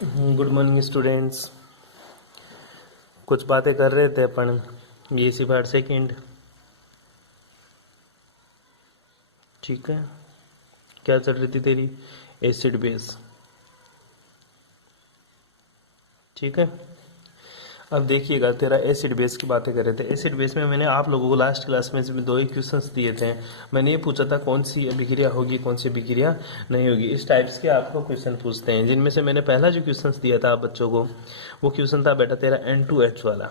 Good morning students. कुछ बातें कर रहे थे अपन बीएससी पार्ट सेकंड। ठीक है, क्या चल रही थी तेरी? Acid base. ठीक है, अब देखिएगा तेरा एसिड बेस की बातें कर रहे थे। एसिड बेस में मैंने आप लोगों को लास्ट क्लास में सिर्फ 2 ही क्वेश्चंस दिए थे। मैंने ये पूछा था कौन सी अभिक्रिया होगी, कौन सी अभिक्रिया नहीं होगी। इस टाइप्स के आपको क्वेश्चन पूछते हैं, जिनमें से मैंने पहला जो क्वेश्चंस दिया था आप बच्चों को, वो क्वेश्चन था बेटा तेरा N2H वाला।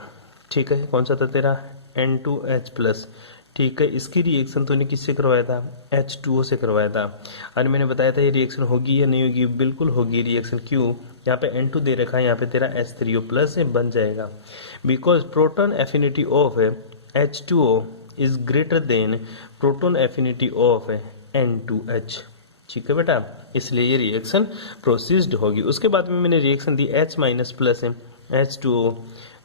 ठीक है, कौन सा था तेरा? N2H+। ठीक है, इसकी रिएक्शन तूने किससे करवाया था? H2O से करवाया था। और मैंने बताया था ये रिएक्शन होगी या नहीं होगी? बिल्कुल होगी रिएक्शन। क्यों? यहाँ पे N2 दे रखा है, यहाँ पे तेरा H3O+ बन जाएगा। Because proton affinity of H2O is greater than proton affinity of N2H। ठीक है बेटा, इसलिए ये रिएक्शन प्रोसीड होगी। उसके बाद में मैंने रिएक्शन दी H- H2O।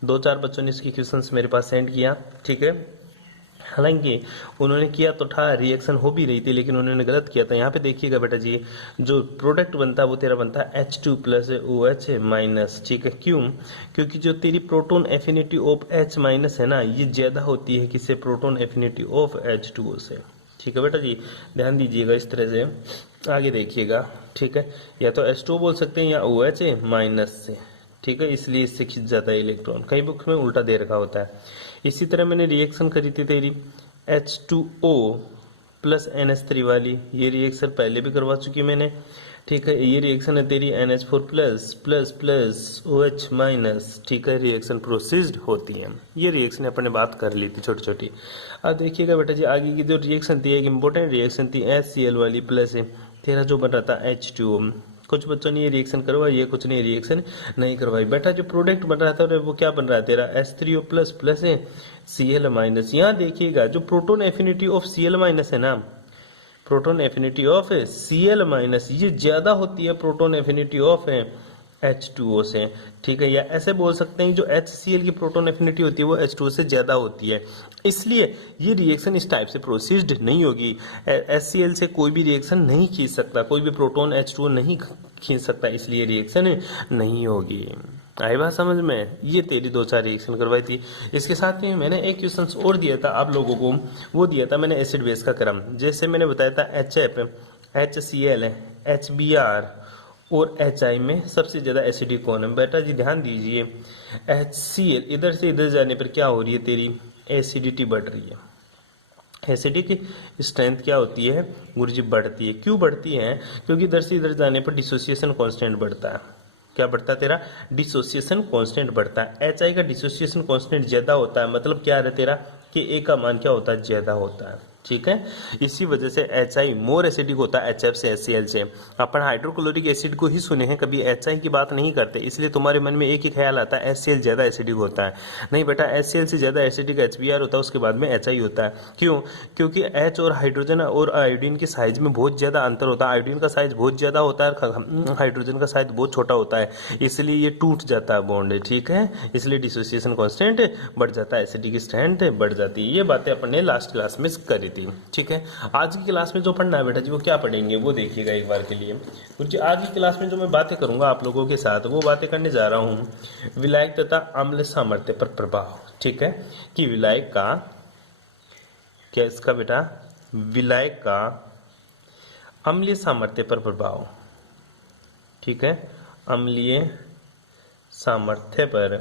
2-4 बच्चों ने इसकी क्वेश्चंस मेरे पास सेंड किया। ठीक है, हालांकि उन्होंने किया तो था, रिएक्शन हो भी रही थी, लेकिन उन्होंने गलत किया था। यहाँ पे देखिएगा बेटा जी, जो प्रोडक्ट बनता है वो तेरा बनता है H2+OH-। ठीक है, क्यों? क्योंकि जो तेरी प्रोटॉन एफिनिटी ऑफ H- है ना, ये ज्यादा होती है किससे? प्रोटॉन एफिनिटी ऑफ H2O से। ठीक है बेटा जी, ध्यान दीजिएगा इस तरह से। आगे देखिएगा। ठीक है, या तो H2O बोल सकते हैं या OH- से। ठीक है, इसलिए इससे खिंच जाता है इलेक्ट्रॉन। कई बुक में उल्टा दे रखा होता है। इसी तरह मैंने रिएक्शन करी थी तेरी H2O+NH3 वाली। ये रिएक्शन पहले भी करवा चुकी मैंने। ठीक है, ये रिएक्शन है तेरी NH4+++OH-। ठीक है, रिएक्शन प्रोसीड होती है। ये रिएक्शन अपन ने बात कर ली थी छोटी छोटी। अब देखिएगा बेटा जी, आगे की जो रिएक्शन थी, एक इंपॉर्टेंट रिएक्शन थी HCl वाली प्लस तेरा जो बन रहा था H2O। कुछ बच्चों ने ये रिएक्शन करवाई है, कुछ ने रिएक्शन नहीं करवाई। बेटा जो प्रोडक्ट बन रहा था वो क्या बन रहा है तेरा? H3O++ Cl-। यहाँ देखिएगा जो प्रोटॉन एफिनिटी ऑफ Cl- है ना, प्रोटॉन एफिनिटी ऑफ Cl- ये ज्यादा होती है प्रोटॉन एफिनिटी ऑफ H2O से। ठीक है, या ऐसे बोल सकते हैं जो HCl की प्रोटॉन एफिनिटी होती है वो H2O से ज्यादा होती है, इसलिए ये रिएक्शन इस टाइप से प्रोसीड नहीं होगी। HCl से कोई भी रिएक्शन नहीं खींच सकता, कोई भी प्रोटॉन H2O नहीं खींच सकता, इसलिए रिएक्शन नहीं होगी। आई बात समझ में? ये तेरी 2-4 रिएक्शन करवाई थी। इसके साथ ही मैंने एक क्वेश्चन और दिया था आप लोगों को, वो दिया था मैंने एसिड बेस का क्रम। जैसे मैंने बताया था HF, HCl, HBr और HI में सबसे ज्यादा एसिडिक कौन है? बेटा जी ध्यान दीजिए, HCl इधर से इधर जाने पर क्या हो रही है तेरी? एसिडिटी बढ़ रही है। एसिडिक स्ट्रेंथ क्या होती है गुरुजी? बढ़ती है। क्यों बढ़ती है? क्योंकि इधर से इधर जाने पर डिसोसिएशन कांस्टेंट बढ़ता है। क्या बढ़ता है तेरा? डिसोसिएशन कांस्टेंट बढ़ता है। एच आई का डिसोसिएशन कांस्टेंट ज्यादा होता है, मतलब क्या है तेरा कि ए का मान क्या होता है? ज्यादा होता है। ठीक है, इसी वजह से एच आई मोर एसिडिक होता है HF से, HCl से। अपन हाइड्रोक्लोरिक एसिड को ही सुने हैं, कभी HI की बात नहीं करते, इसलिए तुम्हारे मन में एक ही ख्याल आता है HCl ज्यादा एसिडिक होता है। नहीं बेटा, HCl से ज्यादा एसिडिक HBr होता है, उसके बाद में HI होता है। क्यों? क्योंकि H और हाइड्रोजन और आयोडीन के साइज में बहुत ज्यादा अंतर होता है। आयोडीन का साइज बहुत ज्यादा होता है, हाइड्रोजन का साइज बहुत छोटा होता है, इसलिए ये टूट जाता है बॉन्ड। ठीक है, इसलिए डिसोसिएशन कांस्टेंट बढ़ जाता है, एसिडिक स्ट्रेंथ बढ़ जाती है। ये बातें अपन ने लास्ट क्लास में करी थी। ठीक है, आज की क्लास में जो पढ़ना है बेटा जी वो क्या पढ़ेंगे वो देखिएगा एक बार के लिए। क्योंकि आज की क्लास में जो मैं बातें करूंगा आप लोगों के साथ, वो बातें करने जा रहा हूँ विलायक तथा अम्ल सामर्थ्य पर प्रभाव। ठीक है, कि विलायक का क्या, इसका बेटा विलायक का अम्लीय सामर्थ्य पर प्रभाव। ठीक है, अम्लीय सामर्थ्य पर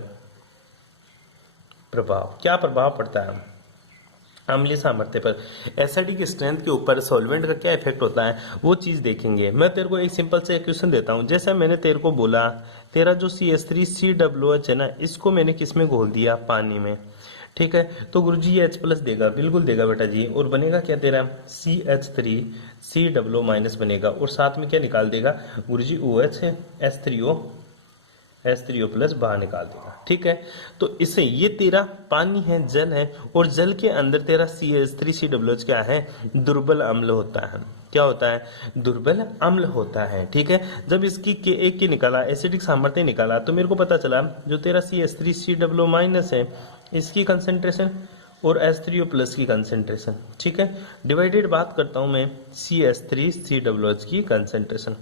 प्रभाव। क्या प्रभाव पड़ता है अम्लीय सामर्थ्य पर? एसिडिक स्ट्रेंथ के ऊपर सॉल्वेंट का क्या इफेक्ट होता है वो चीज देखेंगे। मैं तेरे को एक सिंपल से क्वेश्चन देता हूं। जैसे मैंने तेरे को बोला तेरा जो CH3COOH है ना, इसको मैंने किस में घोल दिया? पानी में। ठीक है, तो गुरुजी ये H+ देगा, बिल्कुल देगा बेटा जी। और बनेगा क्या तेरा? CH3COO- बनेगा, और साथ में क्या निकाल देगा गुरुजी? OH H3O+ बाहर निकाल देगा। ठीक है, तो इसे ये तेरा पानी है, जल है, और जल के अंदर तेरा CH3COOH क्या है? दुर्बल अम्ल होता है। क्या होता है? दुर्बल अम्ल होता है। ठीक है, जब इसकी एक के निकाला, एसिडिक सामर्थ्य निकाला, तो मेरे को पता चला जो तेरा CH3COO- है, इसकी कंसेंट्रेशन और H3O+ की कंसेंट्रेशन। ठीक है, डिवाइडेड बात करता हूं मैं CH3COOH की कंसेंट्रेशन।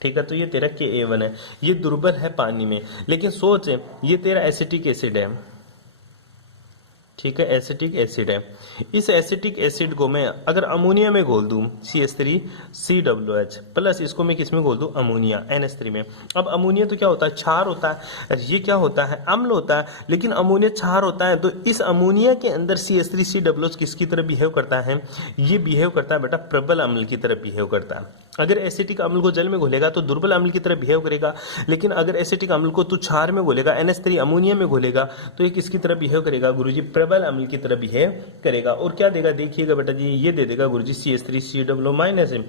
ठीक है। तो ये तेरा KA1 है, ये दुर्बल है पानी में, लेकिन सोच ये तेरा एसिटिक एसिड है, ठीक है, एसिटिक एसिड है। इस एसिटिक एसिड को मैं अगर अमोनिया में घोल दूं CH3COOH प्लस इसको मैं किस में घोल दूं, अमोनिया NH3 में। अब अमोनिया तो क्या होता है, क्षार होता है, ये क्या होता है, अम्ल होता है, लेकिन अमोनिया क्षार होता है। तो इस अमोनिया के अंदर CH3COOH किसकी तरह बिहेव करता है, ये बिहेव करता है बेटा प्रबल अम्ल की तरह बिहेव करता है। अगर एसिटिक अम्ल को जल में घोलेगा तो दुर्बल अम्ल की तरह बिहेव करेगा, लेकिन अगर एसिटिक अम्ल को तू क्षार में घोलेगा, NH3 अमोनिया में घोलेगा, तो ये किसकी तरह बिहेव करेगा गुरुजी, प्रबल अम्ल की तरह बिहेव करेगा। और क्या देगा, देखिएगा बेटा जी, ये दे देगा गुरुजी CH3COO-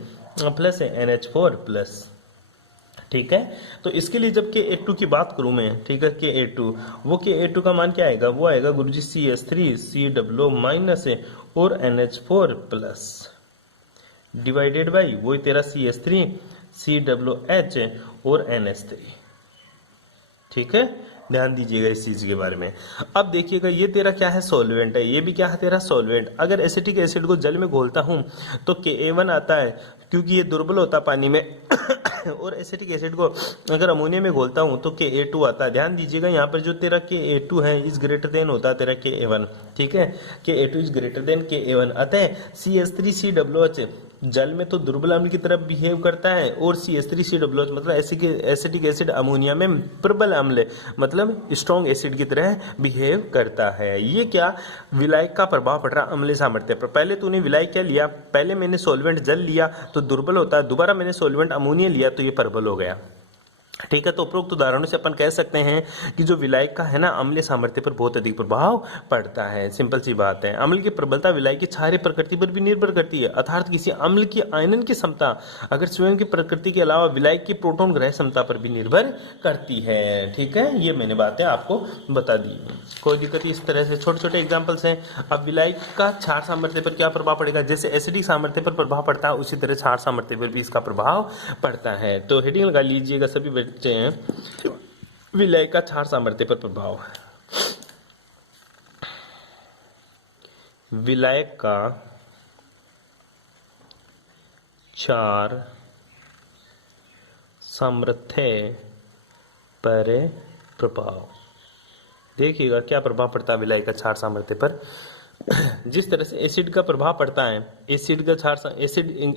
प्लस है NH4 प्लस, ठीक है। तो इसके लिए जब KA2 की बात करूं मैं, ठीक है, KA2, वो KA2 का मान क्या आएगा, वो आएगा गुरुजी CH3COO- और NH4 प्लस डिवाइडेड बाई वो तेरा CH3COOH और NH3, ठीक है। ध्यान दीजिएगा इस चीज के बारे में। अब देखिएगा ये तेरा क्या है, सॉल्वेंट है, ये भी क्या है तेरा सॉल्वेंट। अगर एसिटिक एसिड को जल में घोलता हूं तो KA1 आता है, क्योंकि ये दुर्बल होता है पानी में और एसिटिक एसिड को अगर अमोनिया में घोलता हूं तो KA2 आता है। ध्यान दीजिएगा यहाँ पर जो तेरा KA2 है इज ग्रेटर देन होता है तेरा KA1, ठीक है, KA2 is greater than KA1। अतः CH3COOH जल में तो दुर्बल अम्ल की तरफ बिहेव करता है और CH3COOH मतलब एसिटिक एसिड अमोनिया में प्रबल अम्ल मतलब स्ट्रॉन्ग एसिड की तरह बिहेव करता है। ये क्या विलायक का प्रभाव पड़ रहा अम्लीय सामर्थ्य पर। पहले तूने विलायक क्या लिया, पहले मैंने सॉल्वेंट जल लिया तो दुर्बल होता है, दोबारा मैंने सॉल्वेंट अमोनिया लिया तो ये प्रबल हो गया, ठीक है। तो उपरोक्त उदाहरणों से अपन कह सकते हैं कि जो विलायक का है ना अम्लीय सामर्थ्य पर बहुत अधिक प्रभाव पड़ता है। सिंपल सी बात है। अम्ल की प्रबलता विलायक की क्षारीय प्रकृति पर भी निर्भर करती है, अर्थात किसी अम्ल की आयनन की क्षमता अगर स्वयं की प्रकृति के अलावा विलायक की प्रोटॉन ग्रह क्षमता पर भी निर्भर करती है, ठीक है। ये मैंने बातें आपको बता दी, कोई दिक्कत इस तरह से छोटे छोटे एग्जाम्पल्स हैं। अब विलायक का क्षार सामर्थ्य पर क्या प्रभाव पड़ेगा, जैसे एसिडिक सामर्थ्य पर प्रभाव पड़ता है उसी तरह क्षार सामर्थ्य पर भी इसका प्रभाव पड़ता है। तो हेडिंग लगा लीजिएगा सभी बच्चे, विलायक का क्षार सामर्थ्य पर प्रभाव। विलायक का क्षार सामर्थ्य पर प्रभाव, देखिएगा क्या प्रभाव पड़ता है विलायक का क्षार सामर्थ्य पर। जिस तरह से एसिड का प्रभाव पड़ता है, एसिड का क्षार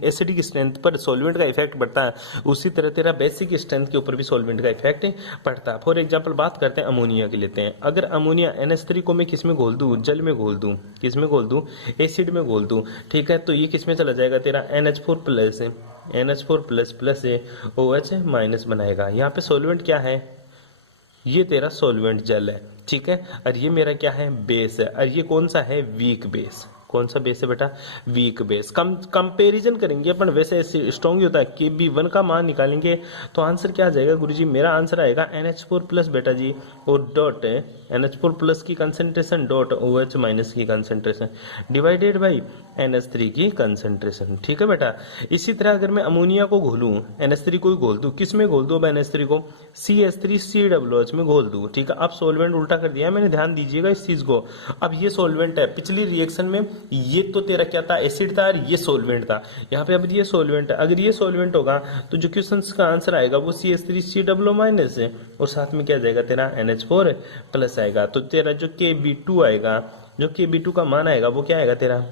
एसिडिक स्ट्रेंथ पर सॉल्वेंट का इफेक्ट पड़ता है, उसी तरह तेरा बेसिक स्ट्रेंथ के ऊपर भी सॉल्वेंट का इफेक्ट पड़ता है। फॉर एग्जांपल बात करते हैं अमोनिया की लेते हैं। अगर अमोनिया NH3 को मैं किस में घोल दूं, जल में घोल दूं, किस में घोल दूं, एसिड में घोल दूं, ठीक है, तो ये किस में चला जाएगा तेरा NH4 plus NH4 plus plus OH minus बनाएगा। यहाँ पे सॉल्वेंट क्या है, ये तेरा सॉल्वेंट जल है, ठीक है, और ये मेरा क्या है, बेस है, और ये कौन सा है, वीक बेस। कौन सा बेस है बेटा, वीक बेस। कंपेरिजन करेंगे अपन, वैसे स्ट्रॉन्ग ही होता है। KB1 का मान निकालेंगे तो आंसर क्या आ जाएगा गुरुजी, मेरा आंसर आएगा NH4 प्लस बेटा जी, और डॉट NH4 प्लस की कंसेंट्रेशन डॉट OH माइनस की कंसेंट्रेशन डिवाइडेड बाई NH3 की कंसेंट्रेशन, ठीक है बेटा। इसी तरह अगर मैं अमोनिया को घोलूं, NH3 को घोल दूं, किस में घोल दूं अब NH3 को, CH3COOH में घोल दूं, ठीक है। अब सॉल्वेंट उल्टा कर दिया मैंने, ध्यान दीजिएगा इस चीज को। अब ये सॉल्वेंट है, पिछली रिएक्शन में ये तो तेरा क्या था, एसिड था, और ये सॉल्वेंट था। यहाँ पे अब ये सॉल्वेंट है, अगर ये सॉल्वेंट होगा तो जो क्वेश्चन का आंसर आएगा वो CH3COO माइनस है, और साथ में क्या जाएगा तेरा NH4 प्लस आएगा। तो तेरा जो KB2 आएगा, जो KB2 का मान आएगा वो क्या आएगा तेरा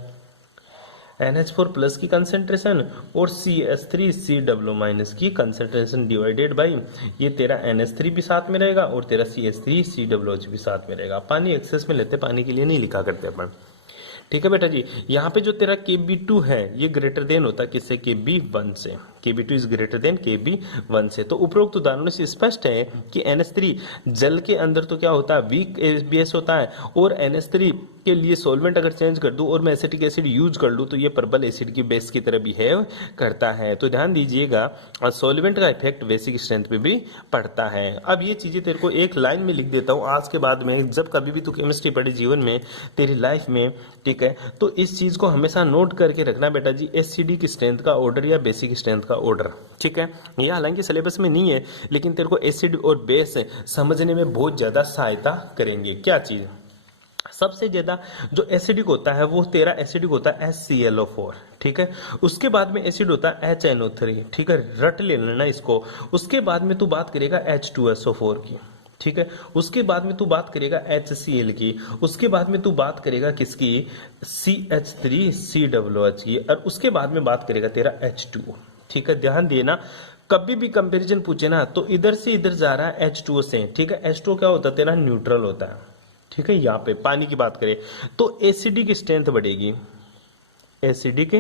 NH4 प्लस की कंसेंट्रेशन और CH3COO माइनस की कंसेंट्रेशन डिवाइडेड बाई ये तेरा NH3 भी साथ में रहेगा और तेरा CH3COOH भी साथ में रहेगा। पानी एक्सेस में लेते, पानी के लिए नहीं लिखा करते अपन, ठीक है बेटा जी। यहाँ पे जो तेरा KB2 है ये ग्रेटर देन होता है किससे, KB1 से। KB2 is greater than KB1 से। तो उपरोक्त उदाहरणों से स्पष्ट है कि NH3 जल के अंदर तो क्या होता है, वीक बेस होता है, और NH3 के लिए सॉल्वेंट अगर चेंज कर दूं और मैं एसिटिक एसिड यूज कर लूं तो ये प्रबल एसिड की बेस की तरह बिहेव करता है। तो ध्यान दीजिएगा, सॉल्वेंट का इफेक्ट बेसिक स्ट्रेंथ पे भी पड़ता है। अब ये चीजें तेरे को एक लाइन में लिख देता हूँ आज के बाद में, जब कभी भी तू केमिस्ट्री पढ़े जीवन में तेरी लाइफ में, ठीक है, तो इस चीज को हमेशा नोट करके रखना बेटा जी, एसिडिक स्ट्रेंथ का ऑर्डर या बेसिक स्ट्रेंथ का ऑर्डर, ठीक है। ये हालांकि सिलेबस में नहीं है, लेकिन तेरे को एसिड और बेस समझने में बहुत ज्यादा सहायता करेंगे। क्या चीज सबसे ज्यादा जो एसिडिक होता है वो तेरा एसिडिक होता है HClO4, ठीक है। उसके बाद में एसिड होता है HNO3, ठीक है, रट ले लेना इसको। उसके बाद में तू बात करेगा H2SO4 की, ठीक है। उसके बाद में तू बात करेगा HCl की। उसके बाद में तू बात करेगा किसकी, CH3COOH की। और उसके बाद में बात करेगा तेरा H2O, ठीक है। ध्यान देना, कभी भी कंपैरिजन पूछे ना तो इधर से इधर जा रहा है H2O से, ठीक है। H2O क्या होता है तेरा, न्यूट्रल होता है, ठीक है। यहाँ पे पानी की बात करें तो एसिडिक स्ट्रेंथ बढ़ेगी, एसिडिक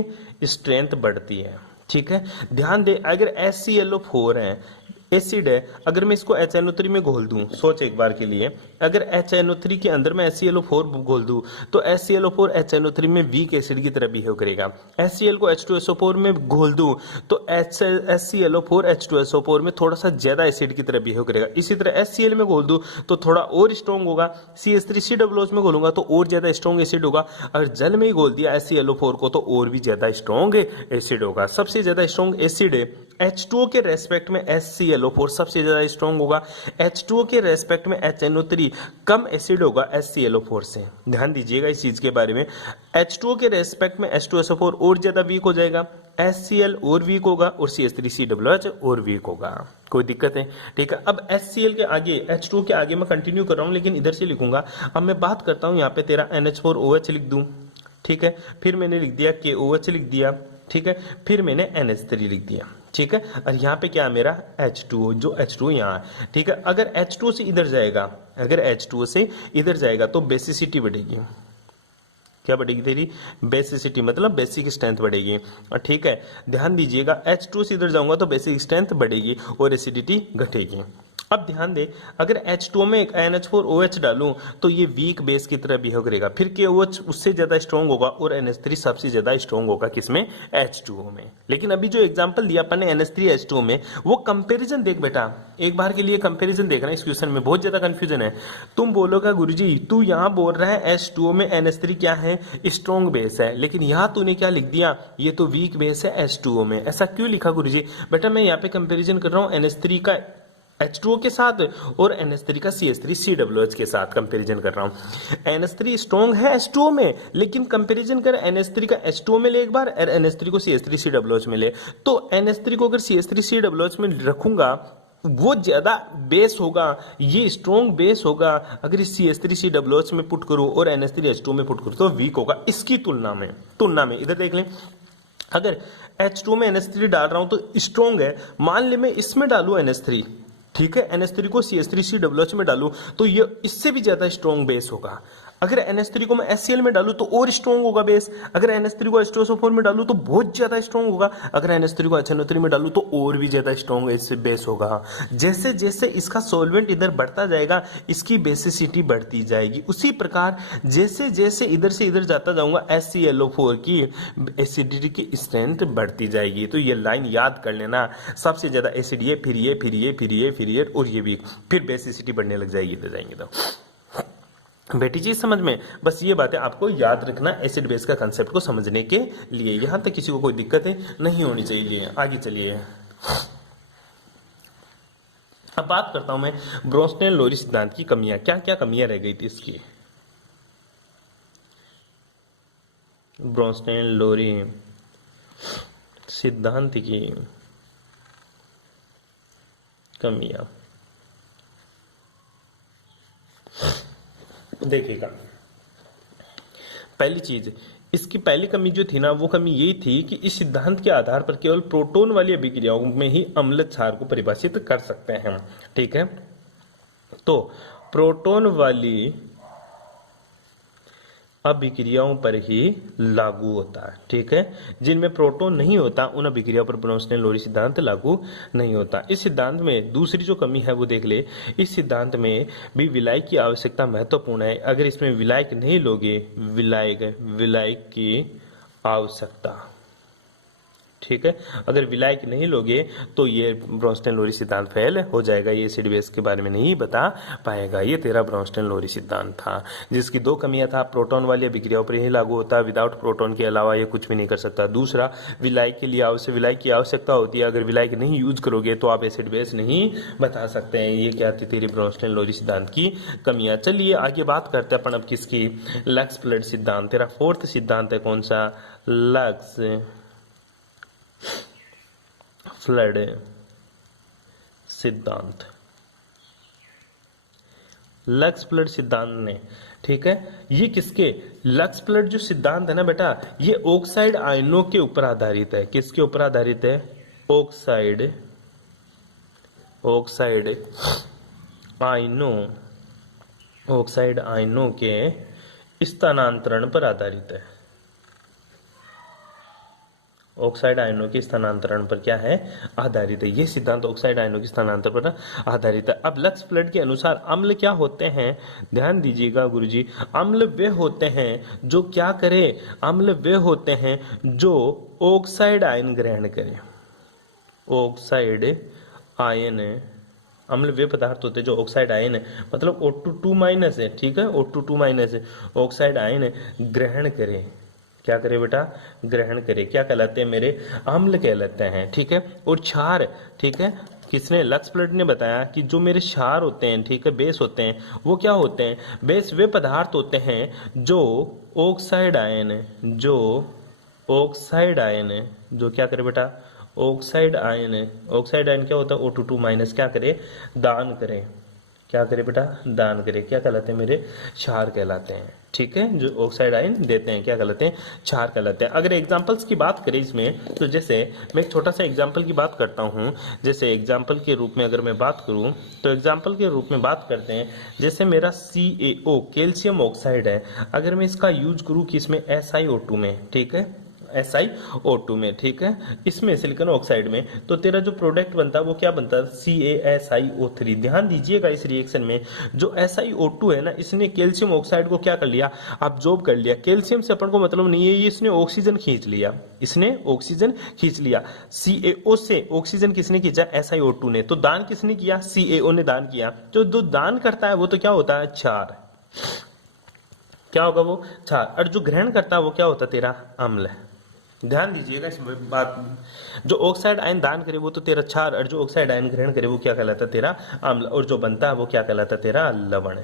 स्ट्रेंथ बढ़ती है, ठीक है। ध्यान दे, अगर HClO4 है, एसिड है, अगर मैं इसको HNO3 में घोल दूं, सोच एक बार के लिए, अगर HNO3 के अंदर मैं HClO4 घोल दूं तो HClO4 HNO3 में वीक एसिड की तरह बिहेव करेगा। HCl को H2SO4 में घोल दूं तो HClO4 H2SO4 में थोड़ा सा ज्यादा एसिड की तरह बिहेव करेगा। इसी तरह HCl में घोल दूं तो थोड़ा और स्ट्रॉन्ग होगा, CH3COOH में घोलूंगा तो और ज्यादा स्ट्रॉन्ग एसिड होगा। अगर जल में ही घोल दिया HClO4 को तो और भी ज्यादा स्ट्रॉन्ग एसिड होगा। सबसे ज्यादा स्ट्रॉन्ग एसिड है H2O के रेस्पेक्ट में HClO4 सबसे ज्यादा स्ट्रॉन्ग होगा, H2O के रेस्पेक्ट में HNO3 कम एसिड होगा HClO4 से। ध्यान दीजिएगा इस चीज के बारे में, H2O के रेस्पेक्ट में H2SO4 और ज्यादा वीक हो जाएगा, HCl और वीक होगा और CH3COOH और वीक होगा। कोई दिक्कत है, ठीक है। अब HCl के आगे, H2O के आगे मैं कंटिन्यू कर रहा हूं लेकिन इधर से लिखूंगा। अब मैं बात करता हूं यहाँ पे तेरा NH4OH लिख दूं, ठीक है। फिर मैंने लिख दिया KOH लिख दिया, ठीक है। फिर मैंने NH3 लिख दिया, ठीक है। और यहाँ पे क्या है मेरा H2O, जो H2O यहाँ है, ठीक है। अगर H2O से इधर जाएगा, अगर H2O से इधर जाएगा तो बेसिसिटी बढ़ेगी। क्या बढ़ेगी तेरी, बेसिसिटी, मतलब बेसिक स्ट्रेंथ बढ़ेगी, ठीक है। ध्यान दीजिएगा, H2O से इधर जाऊंगा तो बेसिक स्ट्रेंथ बढ़ेगी और एसिडिटी घटेगी। अब ध्यान दे, अगर H2O में एक NH4OH डालूं तो ये वीक बेस की तरह बिहेव करेगा, फिर KOH उससे ज्यादा स्ट्रॉन्ग होगा और NH3 सबसे ज्यादा स्ट्रॉन्ग होगा किसमें, H2O में। लेकिन अभी जो एग्जांपल दिया अपन ने NH3 H2O में, वो कंपैरिजन देख बेटा, एक बार के लिए कंपैरिजन देखना। इस क्वेश्चन में बहुत ज्यादा कंफ्यूजन है। तुम बोलोगा गुरुजी तू यहाँ बोल रहा है H2O में NH3 क्या है, स्ट्रॉन्ग बेस है, लेकिन यहाँ तूने क्या लिख दिया, ये तो वीक बेस है H2O में। ऐसा क्यों लिखा गुरुजी? बेटा मैं यहाँ पे कंपैरिजन कर रहा हूँ NH3 का H2O के साथ और NH3 का CH3COOH के साथ कंपैरिजन कर रहा हूं। NH3 स्ट्रॉन्ग है H2O में, लेकिन कंपैरिजन कर NH3 का H2O में ले एक बार और NH3 को CH3COOH में ले, तो NH3 को अगर CH3COOH में रखूंगा वो ज्यादा बेस होगा, ये स्ट्रॉन्ग बेस होगा। अगर इस CH3COOH में पुट करूं और NH3 H2O में पुट करूं तो वीक होगा इसकी तुलना में। इधर देख लें, अगर H2O में NH3 डाल रहा हूं तो स्ट्रॉन्ग है, मान ले मैं इसमें डालू NH3, ठीक है, NH3 को CH3COOH में डालू तो ये इससे भी ज्यादा स्ट्रॉन्ग बेस होगा। अगर NH3 को मैं HCl में डालू तो और स्ट्रॉन्ग होगा बेस। अगर NH3 को H2SO4 में डालू तो बहुत ज्यादा स्ट्रॉन्ग होगा। अगर NH3 को HNO3 में डालू तो और भी ज्यादा स्ट्रॉन्ग इससे बेस होगा। जैसे जैसे इसका सॉल्वेंट इधर बढ़ता जाएगा इसकी बेसिसिटी बढ़ती जाएगी। उसी प्रकार जैसे जैसे इधर से इधर जाता जाऊंगा HClO4 की एसिडिटी की स्ट्रेंथ बढ़ती जाएगी। तो ये लाइन याद कर लेना, सबसे ज्यादा एसिड ये, फिर ये, फिर ये, फिर ये, फिर ये और ये भी, फिर बेसिसिटी बढ़ने लग जाएगी इधर जाएंगे तो। बेटी चीज समझ में, बस ये बातें आपको याद रखना एसिड बेस का कंसेप्ट को समझने के लिए। यहां तक किसी को कोई दिक्कतें नहीं होनी चाहिए। आगे चलिए, अब बात करता हूं मैं ब्रोंस्टेन लोरी सिद्धांत की कमियां, क्या क्या कमियां रह गई थी इसकी। ब्रोंस्टेन लोरी सिद्धांत की कमियां देखिएगा। पहली चीज, इसकी पहली कमी जो थी ना, वो कमी यही थी कि इस सिद्धांत के आधार पर केवल प्रोटॉन वाली अभिक्रियाओं में ही अम्ल क्षार को परिभाषित कर सकते हैं, ठीक है। तो प्रोटॉन वाली अभिक्रियाओं पर ही लागू होता है, ठीक है। जिनमें प्रोटॉन नहीं होता उन अभिक्रियाओं पर ब्रोंस्टेन लोरी सिद्धांत लागू नहीं होता। इस सिद्धांत में दूसरी जो कमी है वो देख ले, इस सिद्धांत में भी विलायक की आवश्यकता महत्वपूर्ण है। अगर इसमें विलायक नहीं लोगे, विलायक की आवश्यकता ठीक है। अगर विलायक नहीं लोगे तो ये ब्रोंस्टेन लोरी सिद्धांत फेल हो जाएगा, ये एसिड बेस के बारे में नहीं बता पाएगा। ये तेरा ब्रोंस्टेन लोरी सिद्धांत था, जिसकी दो कमियां था, प्रोटॉन वाली अभिक्रियाओं पर ही लागू होता है, विदाउट प्रोटॉन के अलावा ये कुछ भी नहीं कर सकता। दूसरा, विलायक के लिए विलायक की आवश्यकता होती है, अगर विलायक नहीं यूज करोगे तो आप एसिड बेस नहीं बता सकते हैं। ये क्या थी तेरी ब्रोंस्टेन लोरी सिद्धांत की कमियां। चलिए आगे बात करते हैं अपन अब किसकी, लक्स फ्लड सिद्धांत। तेरा फोर्थ सिद्धांत है कौन सा, लक्स फ्लड सिद्धांत। लक्स फ्लड सिद्धांत ने, ठीक है, ये किसके, लक्स फ्लड जो सिद्धांत है ना बेटा, ये ऑक्साइड आयनों के ऊपर आधारित है। किसके ऊपर आधारित है, ऑक्साइड आयनों के स्थानांतरण पर आधारित है। ऑक्साइड आयनों के स्थानांतरण पर क्या है, आधारित है। ये सिद्धांत ऑक्साइड आयनों के स्थानांतरण पर आधारित है। अब लक्स फ्लड के अनुसार अम्ल क्या होते हैं, ध्यान दीजिएगा गुरुजी, अम्ल वे होते हैं जो क्या करे, अम्ल वे होते हैं जो ऑक्साइड आयन ग्रहण करें। ऑक्साइड आयन, अम्ल वे पदार्थ होते हैं जो ऑक्साइड आयन है, मतलब O2 है, ठीक है, O2 है, ऑक्साइड आयन ग्रहण करे। क्या करे बेटा, ग्रहण करे। क्या कहलाते हैं मेरे, अम्ल कहलाते हैं, ठीक है। और क्षार, ठीक है, किसने, लक्स फ्लड ने बताया कि जो मेरे क्षार होते हैं, ठीक है, बेस होते हैं, वो क्या होते हैं, बेस वे पदार्थ होते हैं जो ऑक्साइड आयन, जो क्या करे बेटा, ऑक्साइड आयन क्या होता है, O2 क्या करे, दान करे। क्या करे बेटा, दान करे। क्या कहलाते हैं मेरे, क्षार कहलाते हैं, ठीक है, जो ऑक्साइड आयन देते हैं क्या कहलाते हैं, क्षार कहलाते हैं। अगर एग्जांपल्स की बात करें इसमें, तो जैसे मैं एक छोटा सा एग्जांपल की बात करता हूं, जैसे एग्जांपल के रूप में अगर मैं बात करूं, तो एग्जांपल के रूप में बात करते हैं, जैसे मेरा CaO कैल्शियम ऑक्साइड है, अगर मैं इसका यूज करूं किसमें, SiO2 में, ठीक है, SiO2 में, ठीक है, इसमें सिलिकॉन ऑक्साइड में, तो तेरा जो प्रोडक्ट बनता है वो क्या बनता है, CaSiO3। ध्यान दीजिएगा इस रिएक्शन में जो SiO2 है ना, इसने कैल्शियम ऑक्साइड को क्या कर लिया, अब्जॉर्ब कर लिया। कैल्शियम से अपन को मतलब नहीं है, ये इसने ऑक्सीजन खींच लिया, CaO से ऑक्सीजन किसने खींचा, SiO2 ने। तो दान किसने किया, CaO ने दान किया। तो जो दान करता है वो तो क्या होता है, क्षार। क्या होगा वो, क्षार। और जो ग्रहण करता है वो क्या होता है, तेरा अम्ल है। ध्यान दीजिएगा इस बात, जो ऑक्साइड आयन दान करे वो तो तेरा क्षार, और जो ऑक्साइड आयन ग्रहण करे वो क्या कहलाता है, तेरा अम्ल। और जो बनता है वो क्या कहलाता है, तेरा लवण।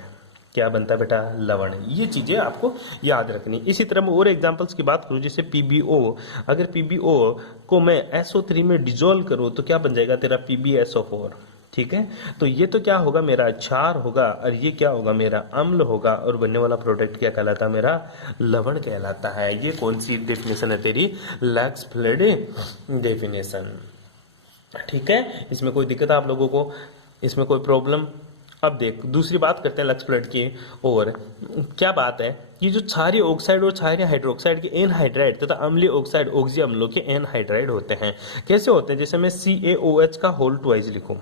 क्या बनता है बेटा, लवण। ये चीजें आपको याद रखनी। इसी तरह मैं और एग्जांपल्स की बात करूं, जैसे PbO, अगर PbO को मैं SO3 में डिजोल्व करूं तो क्या बन जाएगा, तेरा PbSO4, ठीक है। तो ये तो क्या होगा, मेरा क्षार होगा, और ये क्या होगा, मेरा अम्ल होगा, और बनने वाला प्रोडक्ट क्या कहलाता है, मेरा लवण कहलाता है। ये कौन सी डेफिनेशन है तेरी, लक्स फ्लड डेफिनेशन, ठीक है। इसमें कोई दिक्कत है आप लोगों को, इसमें कोई प्रॉब्लम। अब देख दूसरी बात करते हैं लक्स फ्लड की। और क्या बात है, ये जो क्षारीय ऑक्साइड और क्षारीय हाइड्रोक्साइड के एनहाइड्राइड तथा अम्लीय ऑक्साइड ऑक्सी अम्लों के एनहाइड्राइड होते हैं। कैसे होते हैं, जैसे मैं CaOH का होल ट्वाइस लिखूं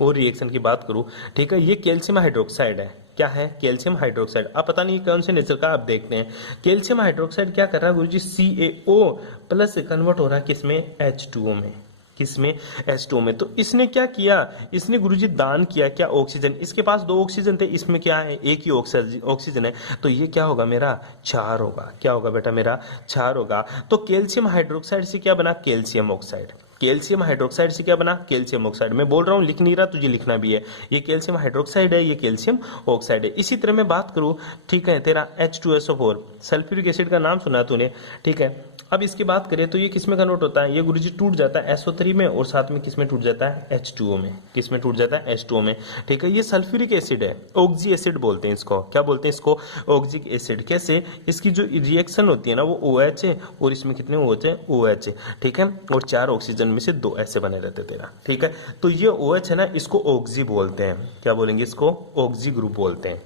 और रिएक्शन की बात करूं, ठीक है, ये कैल्शियम हाइड्रोक्साइड है। क्या है, कैल्शियम हाइड्रोक्साइड। अब पता नहीं कौन से नेचर का, आप देखते हैं। कैल्शियम हाइड्रोक्साइड क्या कर रहा है गुरुजी, CaO प्लस कन्वर्ट हो रहा है किसमें, H2O में। किसमें, H2O में। तो इसने क्या किया, इसने गुरुजी दान किया क्या, ऑक्सीजन। इसके पास 2 ऑक्सीजन थे, इसमें क्या है, एक ही ऑक्सीजन है। तो ये क्या होगा, मेरा क्षार होगा। क्या होगा बेटा, मेरा क्षार होगा। तो कैल्शियम हाइड्रोक्साइड से क्या बना, कैल्शियम ऑक्साइड। कैल्शियम हाइड्रोक्साइड से क्या बना, कैल्शियम ऑक्साइड। मैं बोल रहा हूं, लिख नहीं रहा, तुझे लिखना भी है। ये कैल्शियम हाइड्रोक्साइड है, ये कैल्शियम ऑक्साइड है। इसी तरह मैं बात करूं, ठीक है, तेरा H2SO4 सल्फ्यूरिक एसिड का नाम सुना तूने, ठीक है। अब इसकी बात करें तो ये किसमें कन्वर्ट होता है, ये गुरुजी टूट जाता है SO3 में, और साथ में किसमें टूट जाता है, H2O में। किसमें टूट जाता है, H2O में, ठीक है। ये सल्फ्यूरिक एसिड है, ऑक्सी एसिड बोलते हैं इसको। क्या बोलते हैं इसको, ऑक्सिक एसिड। कैसे, इसकी जो रिएक्शन होती है ना वो OH है, और इसमें कितने OH है, OH है, ठीक है। और 4 ऑक्सीजन में से 2 ऐसे बने रहते तेरा, ठीक है। तो ये OH है ना, इसको ऑक्सी बोलते हैं। क्या बोलेंगे, इसको ऑक्सी ग्रुप बोलते हैं।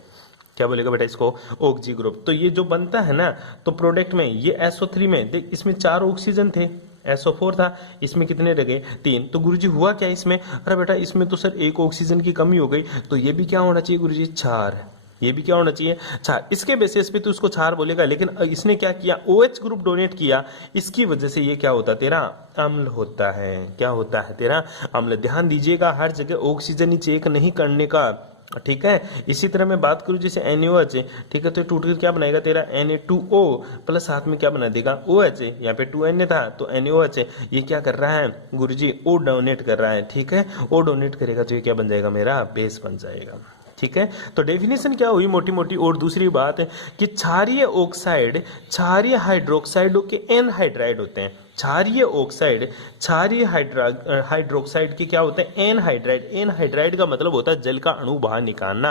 क्या बोलेगा बेटा, इसको ऑक्सी ग्रुप। तो ये जो बनता है ना, तो प्रोडक्ट में ये SO3 में देख, इसमें 4 ऑक्सीजन थे, SO4 था, इसमें कितने रह गए, 3। तो गुरुजी हुआ क्या इसमें, अरे बेटा इसमें तो सर 1 ऑक्सीजन की कमी हो गई, तो ये भी क्या होना चाहिए गुरुजी, क्षार। ये भी क्या होना चाहिए, क्षार। इसके बेसिस पे तू उसको क्षार बोलेगा, लेकिन इसने क्या किया, OH ग्रुप डोनेट किया, इसकी वजह से ये क्या होता है तेरा अम्ल होता है। क्या होता है तेरा अम्ल। ध्यान दीजिएगा हर जगह ऑक्सीजन ही चेक नहीं करने का, ठीक है। इसी तरह मैं बात करूं जैसे NaOH, ठीक है, तो टूट कर क्या बनाएगा तेरा Na2O प्लस साथ में क्या बना देगा OH, यहाँ पे 2Na था तो NaOH, ये क्या कर रहा है गुरुजी, O डोनेट कर रहा है, ठीक है। O डोनेट करेगा तो ये क्या बन जाएगा मेरा बेस बन जाएगा, ठीक है। तो डेफिनेशन क्या हुई मोटी मोटी। और दूसरी बात है कि क्षारीय ऑक्साइड क्षारीय हाइड्रोक्साइडों के एनहाइड्राइड होते हैं। क्षारीय ऑक्साइड क्षारीय हाइड्रोक्साइड के क्या होते हैं एनहाइड्राइड। एनहाइड्राइड का मतलब होता है जल का अणु बाहर निकालना,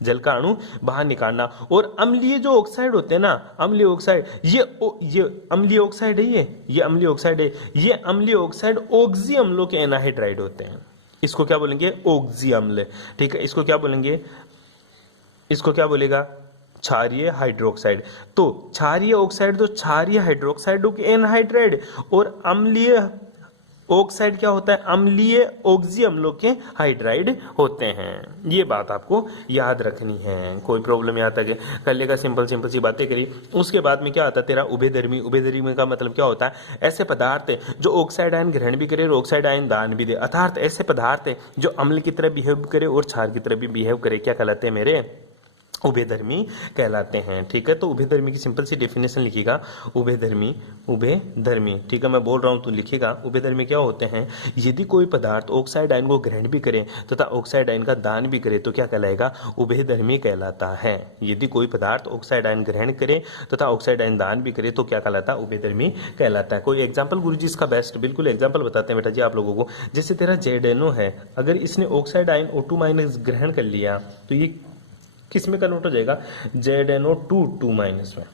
जल का अणु बाहर निकालना। और अम्लीय जो ऑक्साइड होते हैं ना, अम्लीय ऑक्साइड, ये अम्लीय ऑक्साइड है, ये अम्लीय ऑक्साइड है, ये अम्लीय ऑक्साइड ऑक्सी अम्लों के एनहाइड्राइड होते हैं। इसको क्या बोलेंगे ऑक्सी अम्ल, ठीक है। इसको क्या बोलेंगे, इसको क्या बोलेगा क्षारीय हाइड्रोक्साइड। तो क्षारीय ऑक्साइड तो क्षारीय हाइड्रोक्साइडों के एनहाइड्राइड, और अम्लीय ऑक्साइड क्या होता है अम्लीय ऑक्सी अम्लों के हाइड्राइड होते हैं। ये बात आपको याद रखनी है। कोई प्रॉब्लम यहाँ तक कर लेगा, सिंपल सिंपल सी बातें करी। उसके बाद में क्या आता है तेरा उभयधर्मी। उभयधर्मी का मतलब क्या होता है, ऐसे पदार्थ जो ऑक्साइड आयन ग्रहण भी करे और ऑक्साइड आयन दान भी दे, अर्थात ऐसे पदार्थ जो अम्ल की तरह बिहेव करे और क्षार की तरह भी बिहेव करे, क्या कहलाते हैं मेरे उभयधर्मी कहलाते हैं, ठीक है। तो उभयधर्मी की सिंपल सी डेफिनेशन लिखिएगा, उभयधर्मी उभयधर्मी, ठीक है। मैं बोल रहा हूं तो लिखिएगा। उभयधर्मी क्या होते हैं, यदि कोई पदार्थ ऑक्साइड आयन को ग्रहण भी करे तथा ऑक्साइड आयन का दान भी करे तो क्या कहलाएगा उभयधर्मी कहलाता है। यदि कोई पदार्थ ऑक्साइड आयन ग्रहण करे तथा ऑक्साइड आयन दान भी करे तो क्या कहलाता है उभयधर्मी कहलाता है। कोई एग्जाम्पल गुरुजी इसका बेस्ट बिल्कुल एग्जाम्पल बताते हैं बेटा जी आप लोगों को। जैसे तेरा जेडेनो है, अगर इसने ऑक्साइड आयन O2 माइनस ग्रहण कर लिया तो ये किस में कन्वर्ट हो जाएगा ZnO2 2 माइनस में,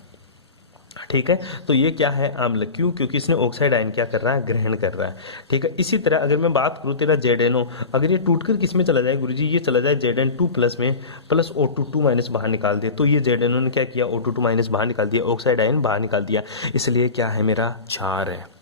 ठीक है। तो ये क्या है अम्ल, क्यों, क्योंकि इसने ऑक्साइड आयन क्या कर रहा है ग्रहण कर रहा है, ठीक है। इसी तरह अगर मैं बात करूं तेरा ZnO, अगर ये टूटकर किस में चला जाए गुरुजी, ये चला जाए Zn2 प्लस में, प्लस O2 2 माइनस बाहर निकाल दे, तो ये ZnO ने क्या किया O2 2 माइनस बाहर निकाल दिया, ऑक्साइड आयन बाहर निकाल दिया, इसलिए क्या है मेरा क्षार है।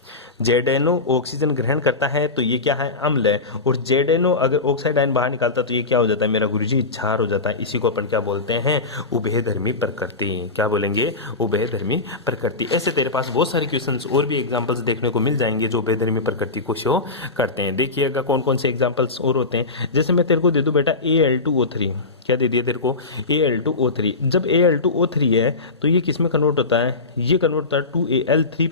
जेडेनो ऑक्सीजन ग्रहण करता है तो ये क्या है अम्ल है, और जेडेनो अगर ऑक्साइड आयन बाहर निकालता है तो ये क्या हो जाता है मेरा गुरुजी क्षार हो जाता है। इसी को अपन क्या बोलते हैं उभयधर्मी प्रकृति। क्या बोलेंगे उभयधर्मी प्रकृति। ऐसे तेरे पास बहुत सारे क्वेश्चंस और भी एग्जांपल्स देखने को मिल जाएंगे जो उभयधर्मी प्रकृति को शो करते हैं। देखिएगा कौन कौन से एग्जाम्पल्स और होते हैं। जैसे मैं तेरे को दे दूं बेटा Al2O3, क्या दे दिया तेरे को Al2O3। जब Al2O3 है तो ये किस में कन्वर्ट होता है, ये कन्वर्ट होता है 2Al3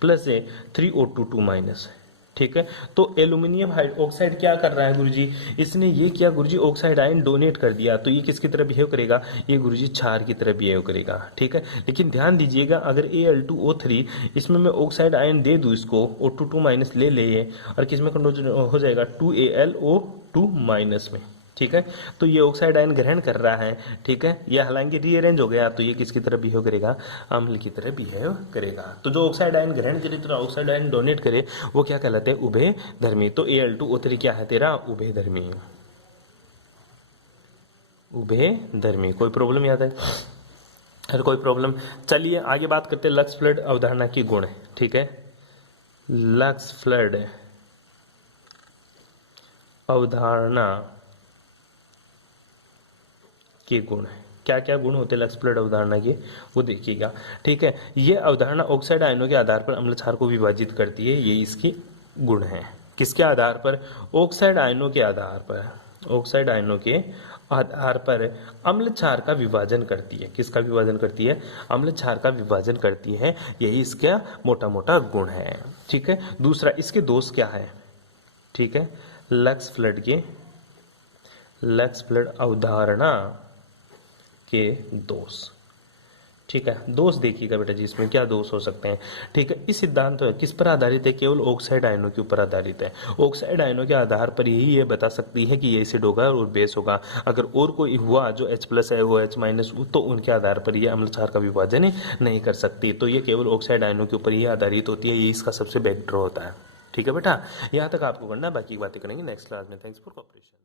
प्लस 3O2 2 माइनस, ठीक है। तो एल्यूमिनियम ऑक्साइड क्या कर रहा है गुरुजी, इसने ये किया गुरुजी ऑक्साइड आयन डोनेट कर दिया, तो ये किसकी तरह बिहेव करेगा, ये गुरुजी क्षार की तरह बिहेव करेगा, ठीक है। लेकिन ध्यान दीजिएगा अगर Al2O3 इसमें मैं ऑक्साइड आयन दे दूं इसको O2 2 माइनस ले ले, और किसमें कन्वर्ट हो जाएगा 2AlO2 माइनस में, ठीक है। तो ये ऑक्साइड आयन ग्रहण कर रहा है, ठीक है। ये हालांकि रीअरेंज हो गया तो ये किसकी तरह बिहेव करेगा अम्ल की तरह बिहेव करेगा। तो जो ऑक्साइड आयन ग्रहण करे तो ऑक्साइड आयन डोनेट करे वो क्या कहलाते हैं उभयधर्मी। तो Al2O3 क्या है तेरा उभयधर्मी, उभयधर्मी। कोई प्रॉब्लम याद है, अरे कोई प्रॉब्लम। चलिए आगे बात करते हैं लक्स फ्लड अवधारणा की गुण, ठीक है। लक्स फ्लड अवधारणा के गुण है, क्या क्या गुण होते हैं लक्स फ्लड अवधारणा के वो देखिएगा, ठीक है। ये अवधारणा ऑक्साइड आयनों के आधार पर अम्ल क्षार को विभाजित करती है, ये इसकी गुण है। किसके आधार पर, ऑक्साइड आयनों के आधार पर, ऑक्साइड आयनों के आधार पर अम्ल क्षार का विभाजन करती है। किसका विभाजन करती है, अम्ल क्षार का विभाजन करती है, यही इसका मोटा मोटा गुण है, ठीक है। दूसरा इसके दोष क्या है, ठीक है। लक्स फ्लड अवधारणा के दोष, ठीक है। दोष देखिएगा बेटा जी इसमें क्या दोष हो सकते हैं, ठीक है। इस सिद्धांत किस पर आधारित है, केवल ऑक्साइड आयनों के ऊपर आधारित है। ऑक्साइड आयनों के आधार पर यही ये बता सकती है कि ये एसिड होगा और बेस होगा। अगर और कोई हुआ जो H+ है वो H- तो उनके आधार पर ये अम्ल क्षार का विभाजन नहीं कर सकती। तो ये केवल ऑक्साइड आयनों के ऊपर ही आधारित होती है, ये इसका सबसे बेटर होता है, ठीक है बेटा। यहाँ तक आपको करना है, बाकी बातें करेंगे नेक्स्ट क्लास में। Thanks for cooperation.